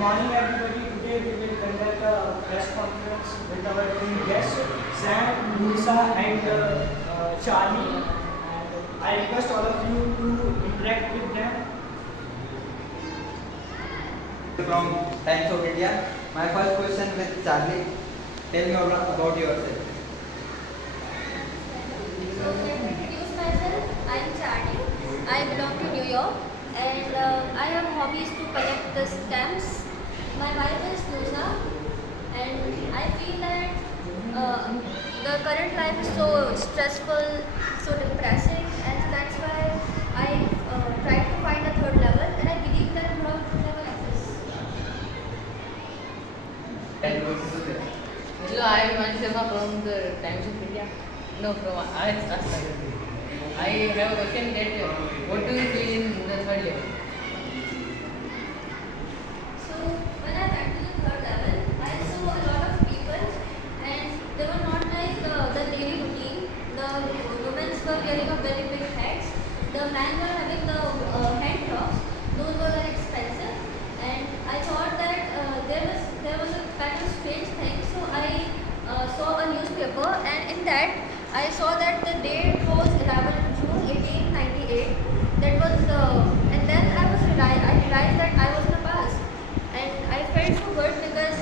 Morning everybody. Today we will conduct a press conference with our two guests, Sam, Musa and Charlie. And I request all of you to interact with them. From Times of India. My first question with Charlie. Tell me about yourself. So let me introduce myself. I am Charlie. I belong to New York, and I have hobbies to collect the stamps. My wife is Nusa, and I feel that the current life is so stressful, so depressing, and so that's why I tried to find a third level, and I believe that a third level exists. And what is it? Hello, I am Manshama from the Times of India. No, from Asta. I have a question that what do you feel in the third level? So when I went to the third level, I saw a lot of people, and they were not like the daily routine. The women were wearing a very big hats. The men were having the hand props. Those were very expensive, and I thought that there was a kind of strange thing. So I saw a newspaper, and in that I saw that the date was 11 June 1898. That was and then I realized that I was in the past, and I felt so good because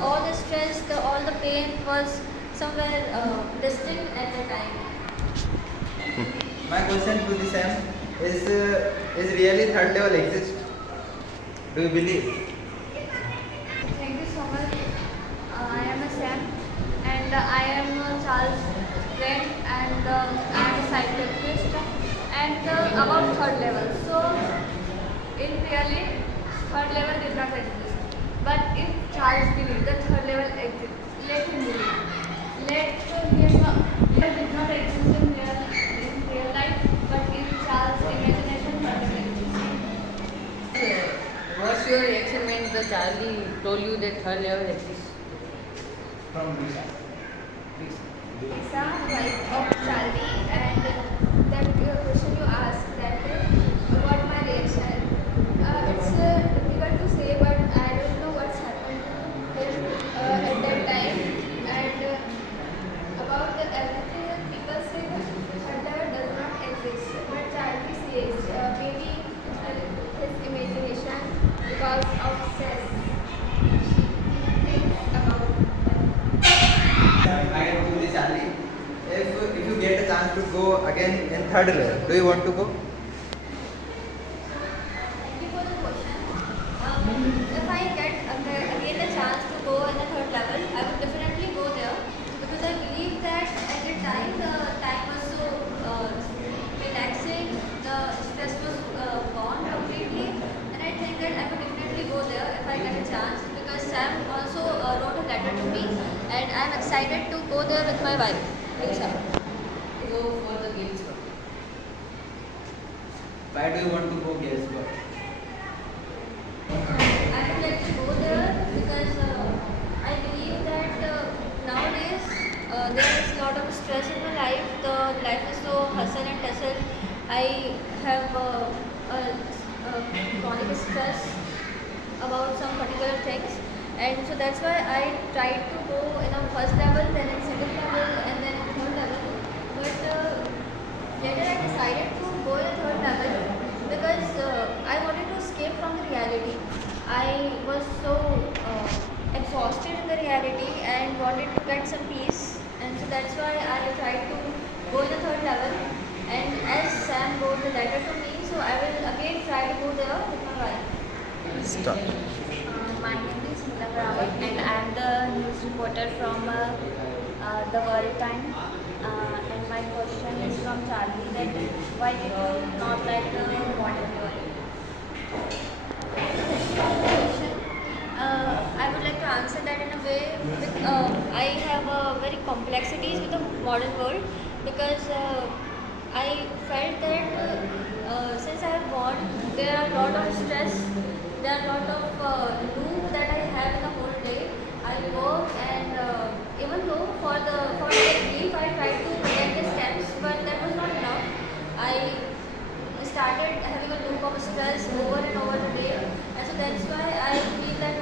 all the stress, all the pain was somewhere distant at the time. My question to the Sam is really third level exist? Do you believe? Thank you so much. I am a Sam, and I am Charles' friend, and I am a psychiatrist. And about third level. So, in really, third level did not exist. But if Charles believes that third level exists, let him believe. Let him did not exist in real life, but in Charles' imagination, third level exists. What's your reaction when the Charlie told you that third level exists? From Lisa. Lisa, wife of Charlie, and that question you asked, that what my reaction. It's difficult to say, but I don't know what's happened to him at that time. And about everything that people say that that does not exist, but Charlie says maybe his imagination because of stress. She thinks about Again to the Charlie. If you get a chance to go again in third level, do you want to go? Thank you for the question. If I get again a chance to go in the third level, I would definitely go there because I believe that at the time was so relaxing, the stress was gone completely, and I think that I would definitely go there if I get a chance because Sam also wrote a letter to me, and I'm excited to go there with my wife, Lisa. Go for the Guinness Book. Why do you want to go Galesburg? I would like to go there because I believe that nowadays there is a lot of stress in my life. The life is so hustle and tussle. I have chronic stress about some particular things, and so that's why I tried to go in a first level, then in second level, and then in third level. But later I decided to go in a third level because I wanted to escape from the reality. I was so exhausted in the reality and wanted to get some peace, and so that's why I tried to go in the third level. And as Sam wrote the letter to me, so I will again try to go there with my wife. Stop. My name is Neelam Rawat, and I am the news reporter from the World Time. And my question is from Charlie that why did you not like the modern world? I would like to answer that in a way. I have very complexities with the modern world because I felt that since I have born, there are a lot of stress, there are a lot of loop that I have in the whole day. I work and even though for the relief I tried to get the steps, but that was not enough. I started having a loop of stress over and over the day, and so that's why I feel that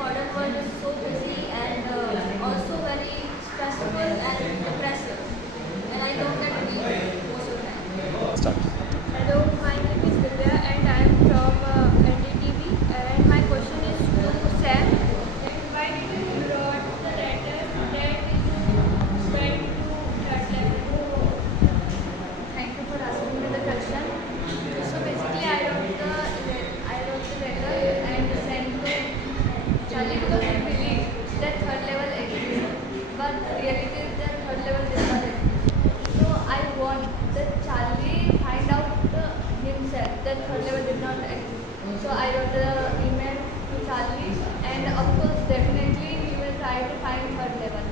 find third level.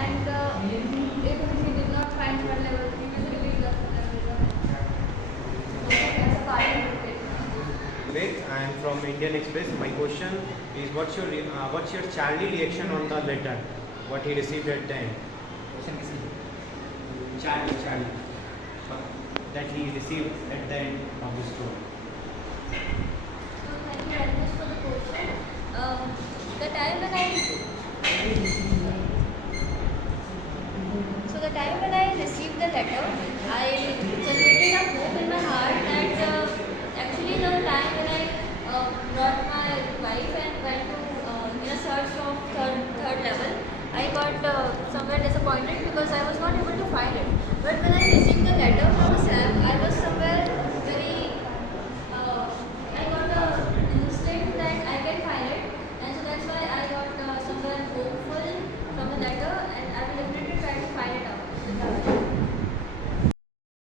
And if he did not find third level, he will release us as a participant. Vivek, I am from Indian Express. My question is what's your Charlie reaction on the letter? What he received at the end? Question किसी Charlie. That he received at the end of the story.